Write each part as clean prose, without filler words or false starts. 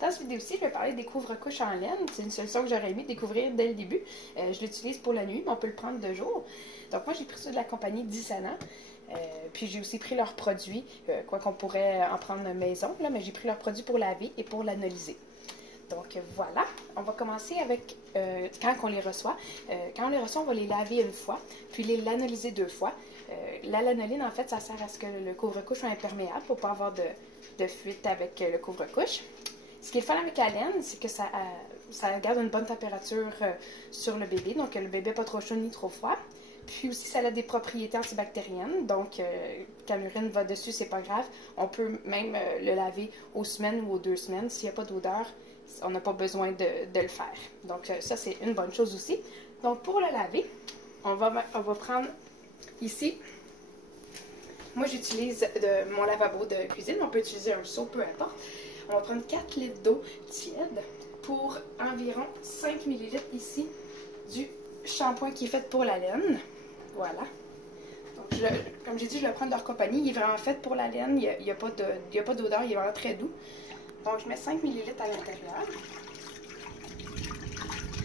Dans cette vidéo-ci, je vais parler des couvre-couches en laine. C'est une solution que j'aurais aimé découvrir dès le début. Je l'utilise pour la nuit, mais on peut le prendre de jour. Donc moi, j'ai pris ça de la compagnie Dissana. Puis j'ai aussi pris leurs produits, quoi qu'on pourrait en prendre maison, là, mais j'ai pris leurs produits pour laver et pour lanoliser. Donc voilà, on va commencer avec quand on les reçoit. Quand on les reçoit, on va les laver une fois, puis les lanoliser 2 fois. La lanoline, en fait, ça sert à ce que le couvre-couche soit imperméable pour ne pas avoir de fuite avec le couvre-couche. Ce qui est le fun avec la laine, c'est que ça garde une bonne température sur le bébé, donc le bébé n'est pas trop chaud ni trop froid. Puis aussi, ça a des propriétés antibactériennes, donc quand l'urine va dessus, c'est pas grave. On peut même le laver aux semaines ou aux 2 semaines. S'il n'y a pas d'odeur, on n'a pas besoin de le faire. Donc ça, c'est une bonne chose aussi. Donc pour le laver, on va prendre ici, moi j'utilise mon lavabo de cuisine, on peut utiliser un seau, peu importe. On va prendre 4 litres d'eau tiède pour environ 5 ml ici du shampoing qui est fait pour la laine. Voilà. Donc, comme j'ai dit, je le prends de leur compagnie. Il est vraiment fait pour la laine. Il n'y a pas d'odeur. Il est vraiment très doux. Donc, je mets 5 ml à l'intérieur.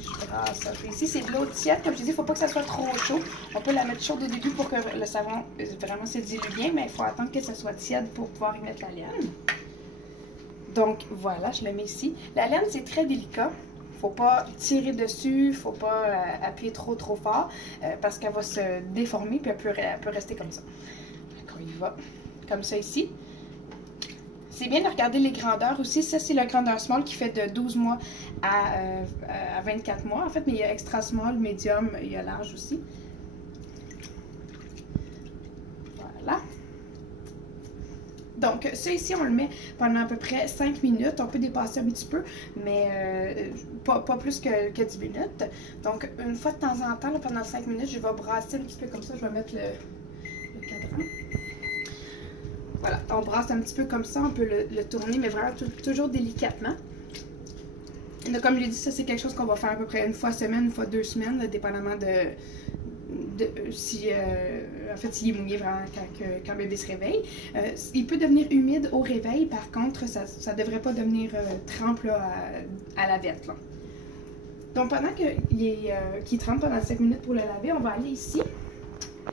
Je brasse un peu ici. C'est de l'eau tiède. Comme je dis, il ne faut pas que ça soit trop chaud. On peut la mettre chaude au début pour que le savon vraiment se dilue bien, mais il faut attendre que ça soit tiède pour pouvoir y mettre la laine. Donc, voilà, je le mets ici. La laine, c'est très délicat. Faut pas tirer dessus, faut pas appuyer trop fort parce qu'elle va se déformer puis elle peut rester comme ça. Donc on y va comme ça ici. C'est bien de regarder les grandeurs aussi. Ça, c'est la grandeur small qui fait de 12 mois à 24 mois en fait, mais il y a extra small, medium, il y a large aussi. Voilà. Donc, ça ici, on le met pendant à peu près 5 minutes. On peut dépasser un petit peu, mais pas plus que 10 minutes. Donc, une fois de temps en temps, là, pendant 5 minutes, je vais brasser un petit peu comme ça. Je vais mettre le cadran. Voilà, on brasse un petit peu comme ça. On peut le tourner, mais vraiment toujours délicatement. Donc, comme je l'ai dit, ça, c'est quelque chose qu'on va faire à peu près une fois semaine, une fois 2 semaines, là, dépendamment s'il est mouillé vraiment quand le bébé se réveille. Il peut devenir humide au réveil, par contre, ça ne devrait pas devenir trempe là, à la vette. Là. Donc pendant qu'il trempe pendant 5 minutes pour le laver, on va aller ici,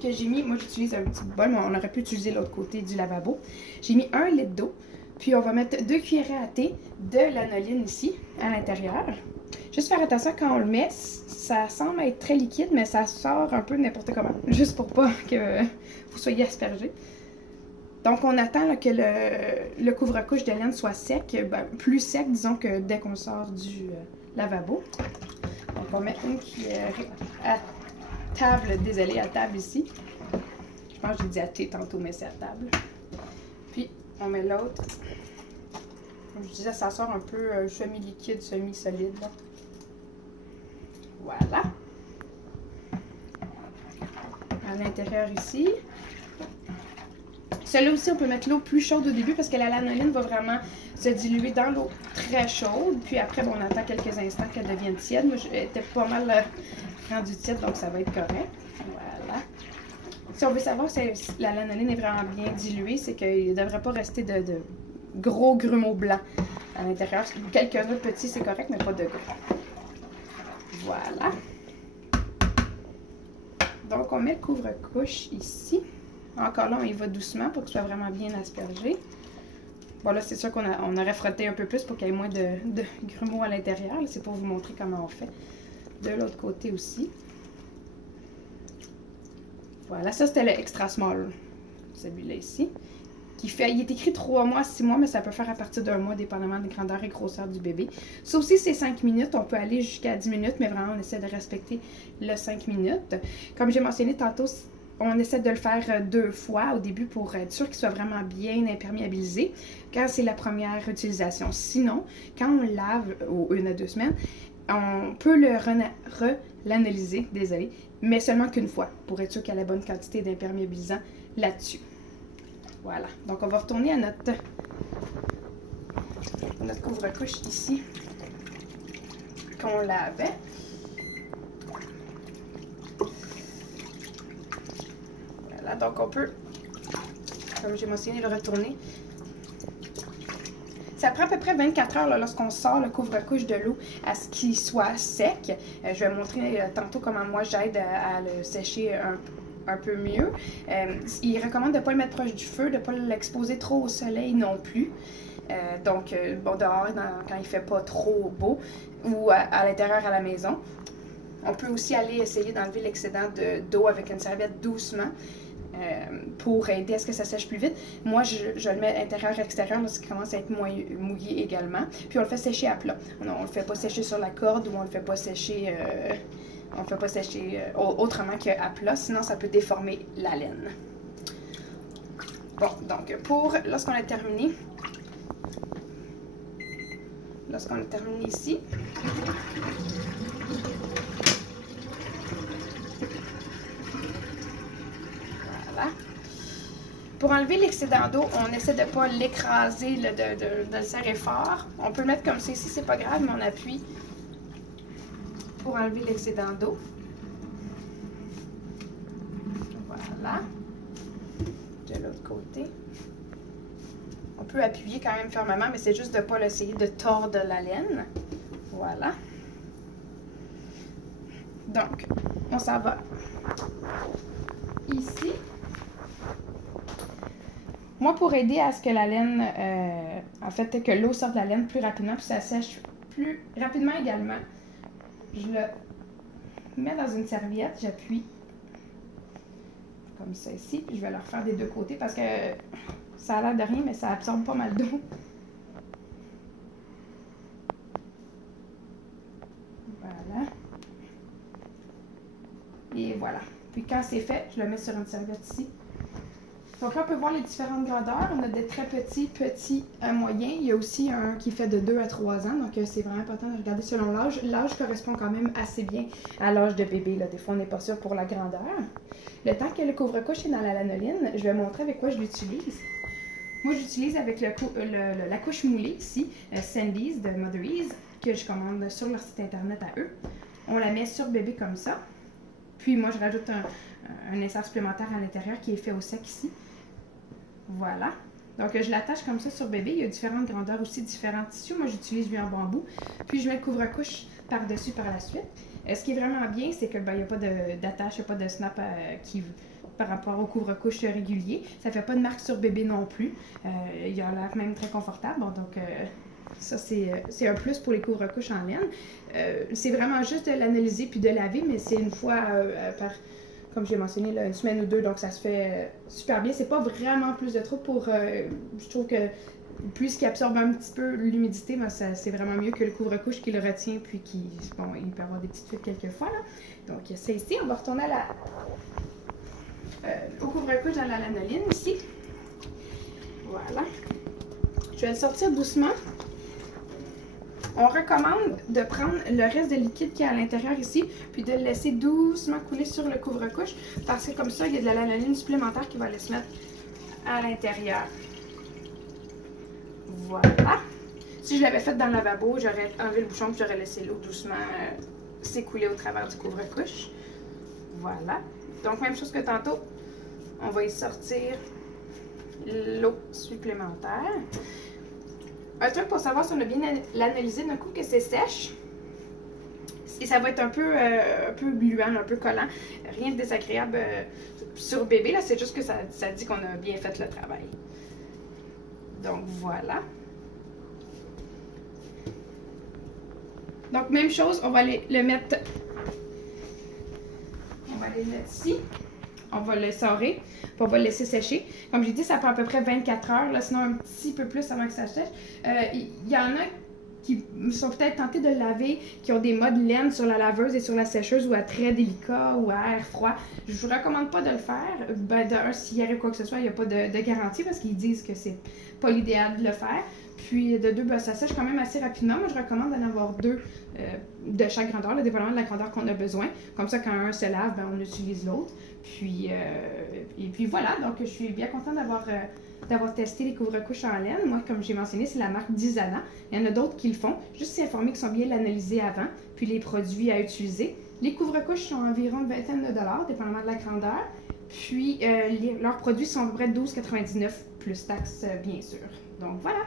que j'ai mis, moi j'utilise un petit bol, mais on aurait pu utiliser l'autre côté du lavabo. J'ai mis 1 litre d'eau, puis on va mettre 2 cuillerées à thé de lanoline ici, à l'intérieur. Juste faire attention quand on le met, ça semble être très liquide, mais ça sort un peu n'importe comment, juste pour pas que vous soyez aspergé. Donc on attend là, que le couvre-couche de laine soit sec, plus sec disons que dès qu'on sort du lavabo. Donc on met une cuillère à table, désolé, à table ici. Je pense que j'ai dit à thé tantôt, mais c'est à table. Puis on met l'autre. Comme je disais, ça sort un peu semi-liquide, semi-solide. Voilà. À l'intérieur ici. Celui-là aussi, on peut mettre l'eau plus chaude au début parce que la lanoline va vraiment se diluer dans l'eau très chaude. Puis après, on attend quelques instants qu'elle devienne tiède. Moi, j'étais pas mal rendue tiède, donc ça va être correct. Voilà. Si on veut savoir si la lanoline est vraiment bien diluée, c'est qu'il ne devrait pas rester de gros grumeaux blancs à l'intérieur. Quelques-uns petits, c'est correct, mais pas de gros. Voilà. Donc, on met le couvre-couche ici. Encore là, on y va doucement pour qu'il soit vraiment bien aspergé. Bon, là, c'est sûr qu'on aurait frotté un peu plus pour qu'il y ait moins de grumeaux à l'intérieur. C'est pour vous montrer comment on fait. De l'autre côté aussi. Voilà, ça, c'était le extra small. Celui-là ici. Il est écrit 3 mois, 6 mois, mais ça peut faire à partir d'1 mois, dépendamment de la grandeur et grosseur du bébé. Ça aussi, c'est 5 minutes. On peut aller jusqu'à 10 minutes, mais vraiment, on essaie de respecter le 5 minutes. Comme j'ai mentionné tantôt, on essaie de le faire 2 fois au début pour être sûr qu'il soit vraiment bien imperméabilisé quand c'est la première utilisation. Sinon, quand on le lave aux 1 à 2 semaines, on peut le relanolyser, désolé, mais seulement qu'une fois pour être sûr qu'il y a la bonne quantité d'imperméabilisant là-dessus. Voilà, donc on va retourner à notre couvre-couche ici qu'on lavait. Voilà, donc on peut, comme j'ai mentionné, le retourner. Ça prend à peu près 24 heures lorsqu'on sort le couvre-couche de l'eau à ce qu'il soit sec. Je vais montrer tantôt comment moi j'aide à le sécher un peu mieux. Il recommande de ne pas le mettre proche du feu, de ne pas l'exposer trop au soleil non plus. Donc, bon, dehors, quand il ne fait pas trop beau, ou à l'intérieur à la maison. On peut aussi aller essayer d'enlever l'excédent d'eau avec une serviette doucement pour aider à ce que ça sèche plus vite. Moi, je le mets intérieur-extérieur lorsqu'il commence à être mouillé également. Puis on le fait sécher à plat. On ne le fait pas sécher sur la corde ou on le fait pas sécher... on ne fait pas sécher autrement qu'à plat, sinon ça peut déformer la laine. Bon, donc lorsqu'on a terminé ici, voilà. Pour enlever l'excédent d'eau, on essaie de ne pas l'écraser, de le serrer fort. On peut le mettre comme ça ici, c'est pas grave, mais on appuie pour enlever l'excédent d'eau. Voilà. De l'autre côté. On peut appuyer quand même fermement, mais c'est juste de ne pas essayer de tordre la laine. Voilà. Donc, on s'en va ici. Moi, pour aider à ce que la laine, en fait, que l'eau sorte de la laine plus rapidement, puis ça sèche plus rapidement également, je le mets dans une serviette, j'appuie comme ça ici, puis je vais le refaire des deux côtés parce que ça a l'air de rien, mais ça absorbe pas mal d'eau. Voilà. Et voilà. Puis quand c'est fait, je le mets sur une serviette ici. Donc là, on peut voir les différentes grandeurs. On a des très petits, moyens. Il y a aussi un qui fait de 2 à 3 ans. Donc, c'est vraiment important de regarder selon l'âge. L'âge correspond quand même assez bien à l'âge de bébé. Là. Des fois, on n'est pas sûr pour la grandeur. Le temps que le couvre-couche est dans la lanoline, je vais montrer avec quoi je l'utilise. Moi, j'utilise avec la couche moulée ici, Sandy's de Motherese, que je commande sur leur site internet à eux. On la met sur bébé comme ça. Puis moi, je rajoute un insert supplémentaire à l'intérieur qui est fait au sec ici. Voilà. Donc, je l'attache comme ça sur bébé. Il y a différentes grandeurs aussi, différents tissus. Moi, j'utilise lui en bambou. Puis, je mets le couvre-couche par-dessus par la suite. Ce qui est vraiment bien, c'est qu'il n'y a pas d'attache, il n'y a pas de snap par rapport au couvre-couche régulier. Ça ne fait pas de marque sur bébé non plus. Il a l'air même très confortable. Bon, donc, ça, c'est un plus pour les couvre-couches en laine. C'est vraiment juste de l'analyser puis de laver, mais c'est une fois par... Comme je l'ai mentionné, là, une semaine ou deux, donc ça se fait super bien. C'est pas vraiment plus de trop pour... je trouve que puisqu'il absorbe un petit peu l'humidité, ben c'est vraiment mieux que le couvre-couche qui le retient, puis qui... Bon, il peut avoir des petites fuites quelquefois, là. Donc, c'est ici. On va retourner à au couvre-couche dans la lanoline, ici. Voilà. Je vais le sortir doucement. On recommande de prendre le reste de liquide qui est à l'intérieur ici, puis de le laisser doucement couler sur le couvre-couche, parce que comme ça, il y a de la lanoline supplémentaire qui va aller se mettre à l'intérieur. Voilà. Si je l'avais fait dans le lavabo, j'aurais enlevé le bouchon, puis j'aurais laissé l'eau doucement s'écouler au travers du couvre-couche. Voilà. Donc, même chose que tantôt, on va y sortir l'eau supplémentaire. Un truc pour savoir si on a bien l'analysé d'un coup que c'est sèche. Et ça va être un peu gluant, un peu collant. Rien de désagréable sur bébé, là. C'est juste que ça dit qu'on a bien fait le travail. Donc voilà. Donc même chose, on va le mettre. On va les mettre ici. On va le sarrer, puis on va le laisser sécher. Comme j'ai dit, ça prend à peu près 24 heures, là, sinon un petit peu plus avant que ça sèche. Il y en a qui sont peut-être tentés de le laver, qui ont des modes laine sur la laveuse et sur la sécheuse ou à très délicat ou à air froid. Je vous recommande pas de le faire. Ben, d'un, s'il arrive quoi que ce soit, il n'y a pas de garantie parce qu'ils disent que c'est pas l'idéal de le faire. Puis de deux, ben, ça sèche quand même assez rapidement. Moi, je recommande d'en avoir deux de chaque grandeur, là, dépendamment de la grandeur qu'on a besoin. Comme ça, quand un se lave, ben, on utilise l'autre. Puis, et puis voilà, donc je suis bien contente d'avoir testé les couvre-couches en laine. Moi, comme j'ai mentionné, c'est la marque Disana. Il y en a d'autres qui le font. Juste s'informer qu'ils sont bien analysés avant, puis les produits à utiliser. Les couvre-couches sont environ une vingtaine de dollars, dépendamment de la grandeur. Puis, leurs produits sont à peu près 12,99 plus taxes, bien sûr. Donc voilà!